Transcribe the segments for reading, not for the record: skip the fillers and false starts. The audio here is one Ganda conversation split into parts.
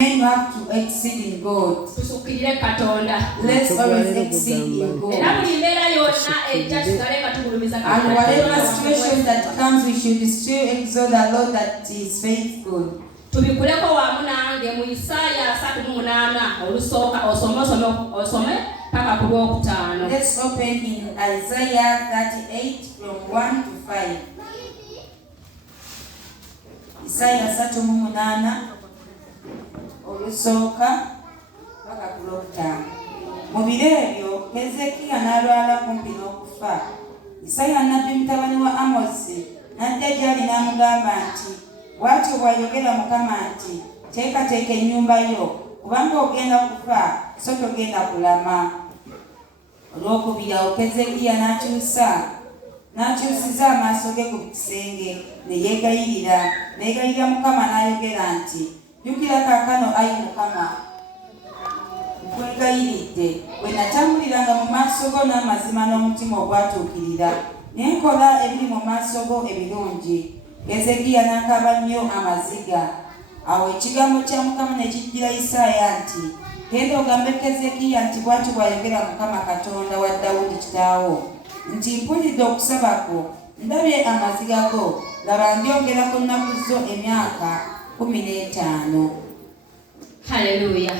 You have to exceed in God. TUSUKIRIRE KATONDA. Let's always exceed in God. And whatever situation that comes, we should still exalt the Lord that is faithful. Tubikuleko wamu nange mu Isaya 38 olusooka osome paka ku lwokutaano. Let's open in Isaiah 38 from 1 to 5. Isaiah 38 olusooka paka ku lwokutaano. Mu biro ebyo Keezeekiya n'alwala kumpi n'okufa. Isaya nnabbi mutabani wa Amosi n'ajja gy'ali n'amugamba nti, bw'atyo bw'ayogera Mukama nti, teekateeka ennyumba yo, kubanga ogenda kufa so togenda kulama. Olwokubiri awo Keezeekiya n'akyusiza amaaso ge ku kisenge ne yeegayirira Mukama n'ayogera nti, jjukira kaakano ayi Mukama, nkwegayiridde bwe natambuliranga mu maaso go n'amazima n'omutima ogwatuukirira, ne nkola ebiri mu maaso go ebirungi. Keezeekiya n'akaaba nnyo amaziga. Awo ekigambo kya Mukama ne kijjira Isaaya nti, genda ogambe Keezeekiya nti, bw'atyo bw'ayogera Mukama Katonda wa Dawudi kitaawo, nti mpulidde okusaba kwo, ndabye amaziga go, laba ndyongera ku nnaku zo emyaka 15. Haleluya.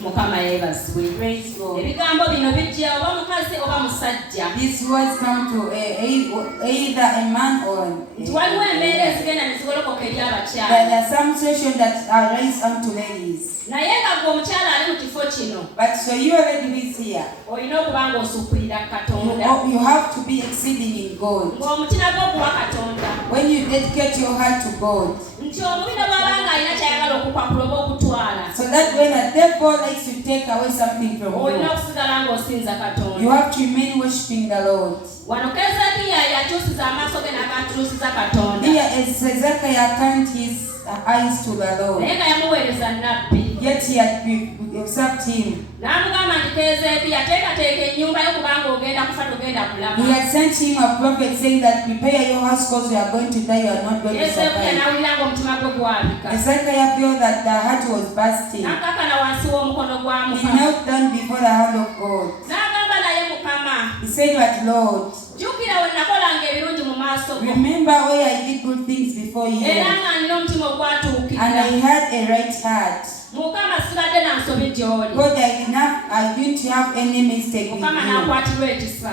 Mukama yeebazibwe. Ebigambo bino bijja oba mukazi oba musajja. These words come to either a man or waliwo embeera ezigenda ne zigolokoka eri abakyala. There are some situations that are raised unto ladies. Naye nga gwe omukyala ali mu kifo kino, but so you already who is here, olina okuba ng'osukulira Katonda. You have to be exceeding in God. Ng'omutima gw'oguwa Katonda. When you dedicate your heart to God. Nti omubino bw'abanga alina kyayagala okukwakula oba okutwala. So that when a devil likes to take away something from you, olina okusigala ng'osinza Katonda. You have to remain worshiping the Lord. Wano Keezeekiya yakyusiza amaaso ge n'agatuusiza Katonda. Here is Hezekiah turned his eyes to the Lord. Naye nga yamuweereza nnabbi. Yet he had accepted him. N'amugamba nti Keezeekiya teekateeka ennyumba yo kubanga ogenda kufa togenda kulama. He had sent him a prophet saying that prepare your house because you are going to die, you are not going to survive. Keezeekiya n'awulira ng'omutima gwe gwabika. Hezekiah felt that the heart was bursting. N'akakana wansi w'omukono gwa He Mukama. knelt down before the hand of God. N'agamba naye Mukama. He said that, Lord, jjukira we nakolanga ebirungi mu maaso go. remember where I did good things before you. Era nga nina omutima ogwatuukirira. And I had a right heart. Mukama sibadde na nsobi gy'oli. God, I didn't have any mistake with Mukama you. n'akwatirwa ekisa.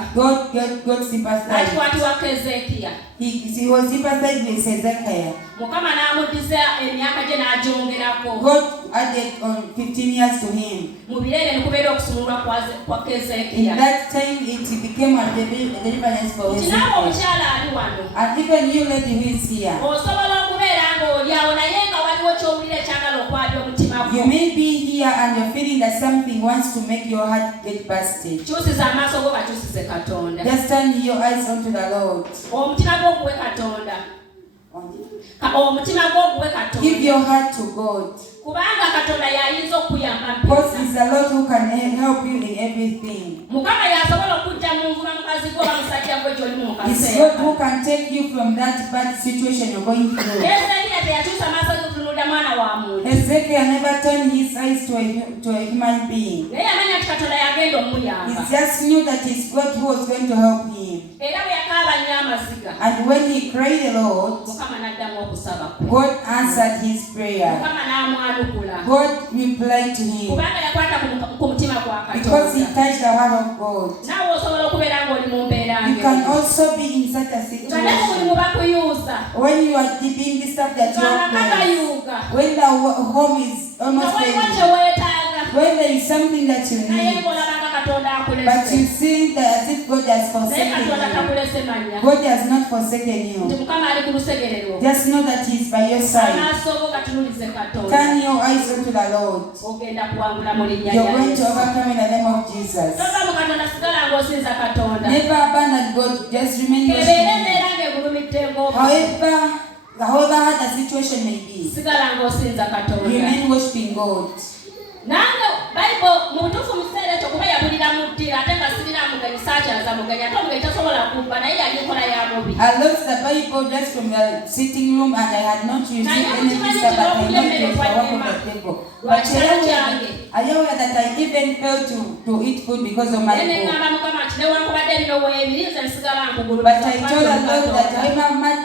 God sympathized. N'akikwatibwa Keezeekiya. He was sympathized with Hezekiah. Mukama n'amuddiza emyaka gye n'agyongerako. God added on 15 years to him. Mu biro ebyo ne kubeera okusumulwa kwa Keezeekiya. In that time it became a deliverance for Hezekiah. Kinaaba omukyala ali wano. And even you lady who is here. Osobola okubeera ng'oli awo naye nga waliwo ky'owulira ekyagala okwabya omutima gwo. You may be here and you're feeling that something wants to make your heart get busted. Kyusiza amaaso go gakyusize Katonda. Just turn your eyes onto the Lord. Omutima gw'oguwe Katonda. Omutima gw'oguwe Katonda. Give your heart to God. Kubanga Katonda y'ayinza okuyamba because it's the Lord who can help you in everything. Mukama yasobola okujja mu nvuma mukazi gwo oba musajja gwe gy'oli mu kaseera. It's God who can take you from that bad situation you're going through. Keezeekiya teyakyusa amaaso ge kutunuulira mwana wa muntu. Hezekiah never turned his eyes to a human being. Naye yamanya nti Katonda yagenda omuyamba. He just knew that it's God who was going to help him. Era bwe yakaaba nnyo amaziga. And when he prayed the Lord, Mukama n'addamu okusaba kwe. God answered his prayer. Mukama n'amwanukula. God replied to him. Kubanga yakwata ku mutima gwa Katonda. Because he touched the heart of God. Naawe osobola okubeera ng'oli mu mbeera You can also be in such a situation. Nga naye mulimu bakuyuuza. When you are being disturbed at your place. When the home is almost ready. When there is something that you need. But you see that as if God has forsaken you. God has not forsaken you. Just know that He is by your side. Turn your eyes onto the Lord. You're going to overcome in the name of Jesus. Never abandon God. Just remain worshiping. However hard the situation may be, remain worshiping God. Bible mutufu musere cyo kuba yabulira mutira ate kasirira mugani sacha za mugani ate mugani tasobola kuba naye yalikola ya mubi. I lost the Bible just from the sitting room and I had not used anything but I know it was the work of the table. But I know that I even failed to eat food because of my book. But I told the Lord that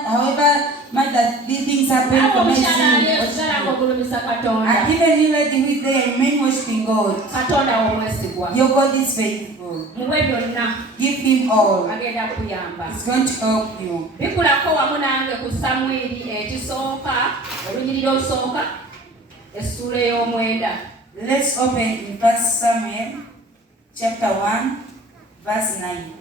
however much that these things happen for my sin, and even you let me there remain worshiping God. Your God is faithful. Give him all. It's going to help you. Let's open in 1 Samuel chapter 1 verse 9.